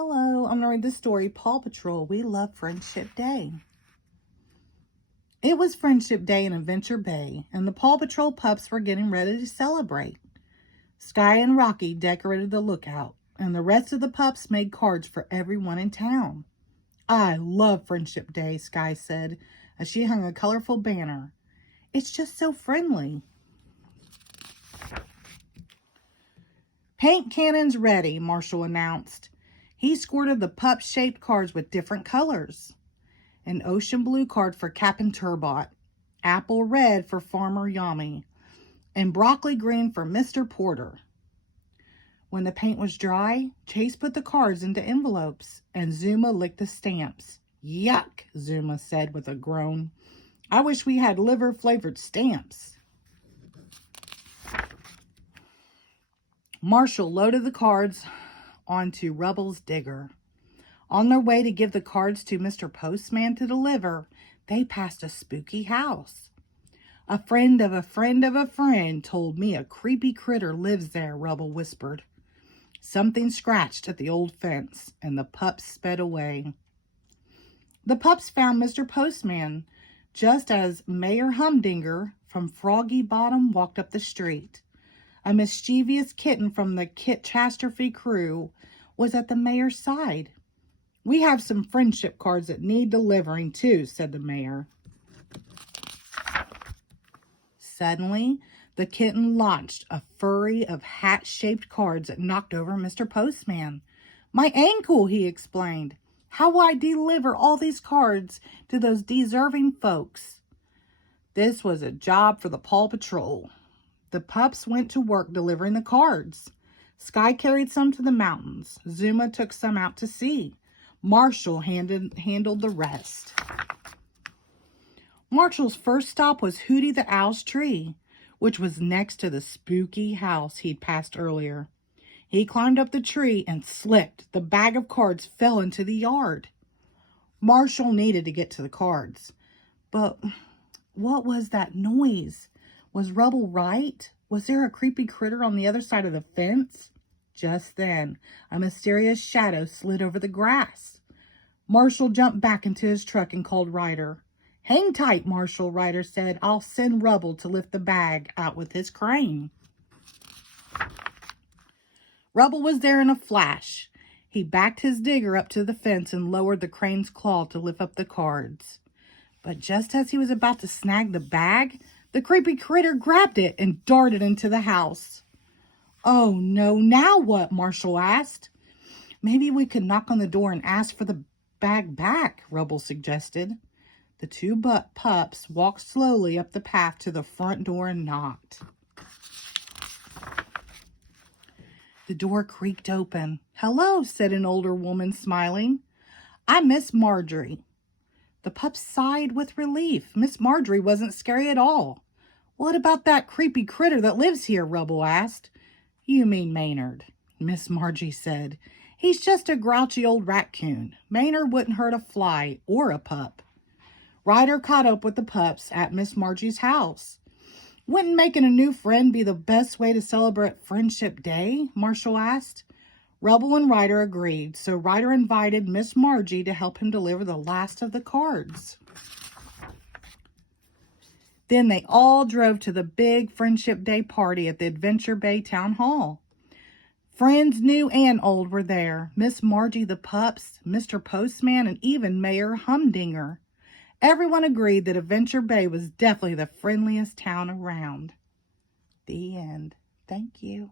Hello, I'm going to read the story, Paw Patrol, We Love Friendship Day. It was Friendship Day in Adventure Bay, and the Paw Patrol pups were getting ready to celebrate. Sky and Rocky decorated the lookout, and the rest of the pups made cards for everyone in town. I love Friendship Day, Sky said, as she hung a colorful banner. It's just so friendly. Paint cannons ready, Marshall announced. He squirted the pup-shaped cards with different colors. An ocean blue card for Captain Turbot, apple red for Farmer Yummy, and broccoli green for Mr. Porter. When the paint was dry, Chase put the cards into envelopes, and Zuma licked the stamps. Yuck, Zuma said with a groan. I wish we had liver-flavored stamps. Marshall loaded the cards onto Rubble's digger. On their way to give the cards to Mr. Postman to deliver, they passed a spooky house. A friend of a friend of a friend told me a creepy critter lives there, Rubble whispered. Something scratched at the old fence, and the pups sped away. The pups found Mr. Postman just as Mayor Humdinger from Froggy Bottom walked up the street. A mischievous kitten from the Catastrophe crew was at the mayor's side. We have some friendship cards that need delivering too, said the mayor. Suddenly, the kitten launched a flurry of hat-shaped cards that knocked over Mr. Postman. My ankle, he explained. How will I deliver all these cards to those deserving folks? This was a job for the Paw Patrol. The pups went to work delivering the cards. Sky carried some to the mountains. Zuma took some out to sea. Marshall handled the rest. Marshall's first stop was Hooty the Owl's tree, which was next to the spooky house he'd passed earlier. He climbed up the tree and slipped. The bag of cards fell into the yard. Marshall needed to get to the cards. But what was that noise? Was Rubble right? Was there a creepy critter on the other side of the fence? Just then, a mysterious shadow slid over the grass. Marshall jumped back into his truck and called Ryder. Hang tight, Marshall, Ryder said. I'll send Rubble to lift the bag out with his crane. Rubble was there in a flash. He backed his digger up to the fence and lowered the crane's claw to lift up the cards. But just as he was about to snag the bag, the creepy critter grabbed it and darted into the house. Oh no, now what? Marshall asked. Maybe we could knock on the door and ask for the bag back, Rubble suggested. The two pups walked slowly up the path to the front door and knocked. The door creaked open. Hello, said an older woman, smiling. I'm Miss Marjorie. The pups sighed with relief. Miss Marjorie wasn't scary at all. What about that creepy critter that lives here? Rubble asked. You mean Maynard, Miss Margie said. He's just a grouchy old raccoon. Maynard wouldn't hurt a fly or a pup. Ryder caught up with the pups at Miss Margie's house. Wouldn't making a new friend be the best way to celebrate Friendship Day? Marshall asked. Rubble and Ryder agreed, so Ryder invited Miss Margie to help him deliver the last of the cards. Then they all drove to the big Friendship Day party at the Adventure Bay Town Hall. Friends new and old were there. Miss Margie the pups, Mr. Postman, and even Mayor Humdinger. Everyone agreed that Adventure Bay was definitely the friendliest town around. The end. Thank you.